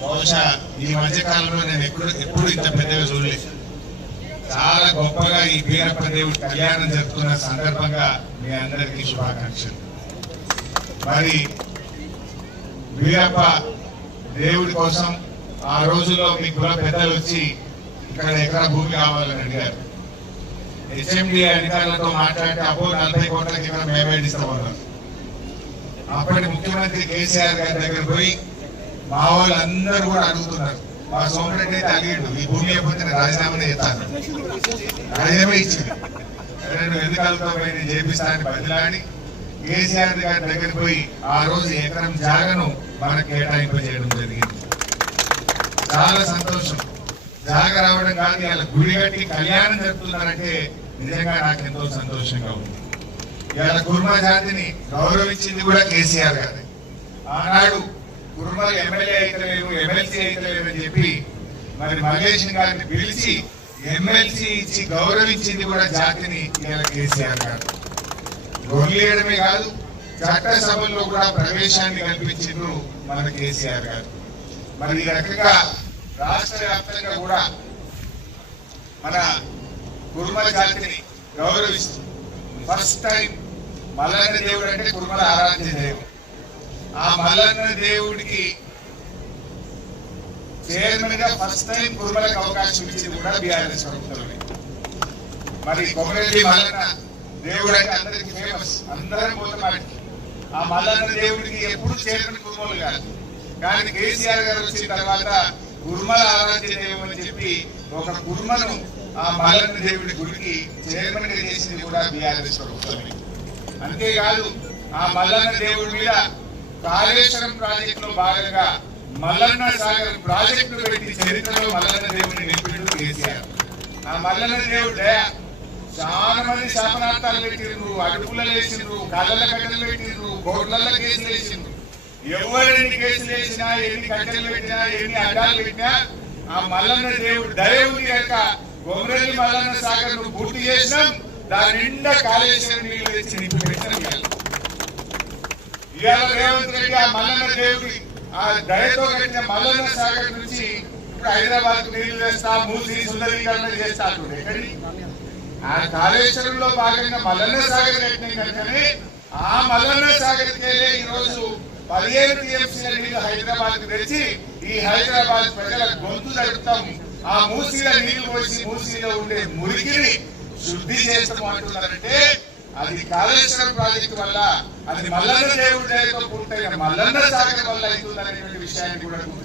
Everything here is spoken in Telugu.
బహుశా ఈ మధ్య కాలంలో నేను ఎప్పుడు ఇంత పెద్దగా చూడలేదు. చాలా గొప్పగా ఈ వీరప్ప దేవుడి కళ్యాణం జరుపుతున్న సందర్భంగా మీ అందరికీ శుభాకాంక్షలు. మరి వీరప్ప దేవుడి కోసం ఆ రోజుల్లో మీ కుల పెద్దలు వచ్చి ఇక్కడ ఎకరా భూమి కావాలని అడిగారు. హెచ్ఎండి అధికారులతో మాట్లాడితే అబ్బో 40 కోట్లకి ఇక్కడ మేమే ఇస్తామన్నారు. అప్పటి ముఖ్యమంత్రి కేసీఆర్ గారి దగ్గర పోయి మా వాళ్ళందరూ కూడా అడుగుతున్నారు. మా సోమరెడ్డి అయితే అడిగాడు, ఈ భూమి అయిపోతే నేను రాజీనామానే చేస్తాను. రాజీనామా ఇచ్చింది. నువ్వు ఎందుకు వెళ్తావు నేను చేపిస్తానని బదిలాడి కేసీఆర్ గారి దగ్గర పోయి ఆ రోజు ఎకరం జాగను మనకు కేటాయింపు చేయడం జరిగింది. చాలా సంతోషం. జాగ రావడం కాదు, ఇలా గుడి కట్టి కళ్యాణం జరుపుతున్నారంటే నిజంగా నాకు ఎంతో సంతోషంగా ఉంది. ఇవాళ కుర్మ జాతిని గౌరవించింది కూడా కేసీఆర్ గారు. ఆనాడు కుర్మలు ఎమ్మెల్యే అయితలేరు, ఎమ్మెల్సీ అయితలేరు అని చెప్పి మరి మల్లేష్ గారిని పిలిచి ఎమ్మెల్సీ ఇచ్చి గౌరవించింది కూడా జాతిని ఇవాళ కేసీఆర్ గారు. గొర్రెయడమే కాదు, చట్టసభల్లో కూడా ప్రవేశాన్ని కల్పించిండ్రు మన కేసీఆర్ గారు. మరి ఈ రకంగా రాష్ట్ర వ్యాప్తంగా కూడా మన కుర్మ జాతిని గౌరవిస్తూ ఫస్ట్ టైం మల్లన్న దేవుడు అంటే కుర్మల ఆరాధ్య దేవుడు. ఆ మల్లన్న దేవుడికి చైర్మన్ గా ఫస్ట్ టైం కుర్మలకు అవకాశం ఇచ్చింది కూడా బీఆర్ఎస్ ప్రభుత్వమే. మరి కొమరెల్లి మల్లన్న దేవుడు అంటే అందరికి ఫేమస్, అందరం పోతామాటికి. ఆ మల్లన్న దేవుడికి ఎప్పుడు చైర్మన్ కుర్మలు కాదు, కానీ కేసీఆర్ గారు వచ్చిన తర్వాత కుర్మల ఆరాధ్య దేవుడు అని చెప్పి ఒక కుర్మను ఆ మల్లన్న దేవుడి గుడికి చైర్మన్ గా చేసింది కూడా బీఆర్ఎస్ ప్రభుత్వమే. అంతేకాదు ఆ మల్లన్న దేవుడి మీద కాళేశ్వరం ప్రాజెక్టులో భాగంగా మల్లన్న సాగర్ ప్రాజెక్టు పెట్టి చరిత్రలో మల్లన్న దేవుడిని నిలిపిండు కేసీఆర్. ఆ మల్లన్న దేవుడు చాలా మంది శాపనార్థాలు పెట్టిండ్రు, అడుగులలో వేసిండ్రు, కళ్ళల కట్టెలు పెట్టిండ్రు, కోట్లలో కేసులు వేసిండ్రు. ఎవరెన్ని కేసులు వేసినా, ఎన్ని కట్టెలు పెట్టినా, ఎన్ని అడ్డాలు పెట్టినా ఆ మల్లన్న దేవుడు దయవుడి యొక్క కొమరెల్లి మల్లన్న సాగర్ ను పూర్తి చేసినాం. దాని నిండా కాళేశ్వరం నీళ్లు తెచ్చి నింపి పెట్టినాం. ఇవాళ రేవంత్ రెడ్డి ఆ మల్లన్న దేవుడి ఆ దయతో కట్టిన మల్లన్న సాగర్ నుంచి ఇప్పుడు హైదరాబాద్ కు నీళ్లు తెస్తా, మూసి సుందరీకరణ చేస్తా. ఎక్కడి ఆ కాళేశ్వరంలో భాగంగా మల్లన్న సాగర్ కట్టిన కనుకనే ఆ మల్లన్న సాగర్ కేలే ఈ రోజు 15 టీఎంసీల నీళ్లు హైదరాబాద్ కు తెచ్చి ఈ హైదరాబాద్ ప్రజల గొంతు తడుపుతాం. ఆ మూసీల నీళ్లు పోసి మూసీలో ఉండే మురికిని శుద్ధి చేస్తాము అంటున్నారంటే అది కాళేశ్వరం ప్రాజెక్టు వల్ల, అది మల్లన్న దేవుడి దయతో పూర్తయిన మల్లన్న సాగర్ వల్ల అవుతుందనేటువంటి విషయాన్ని కూడా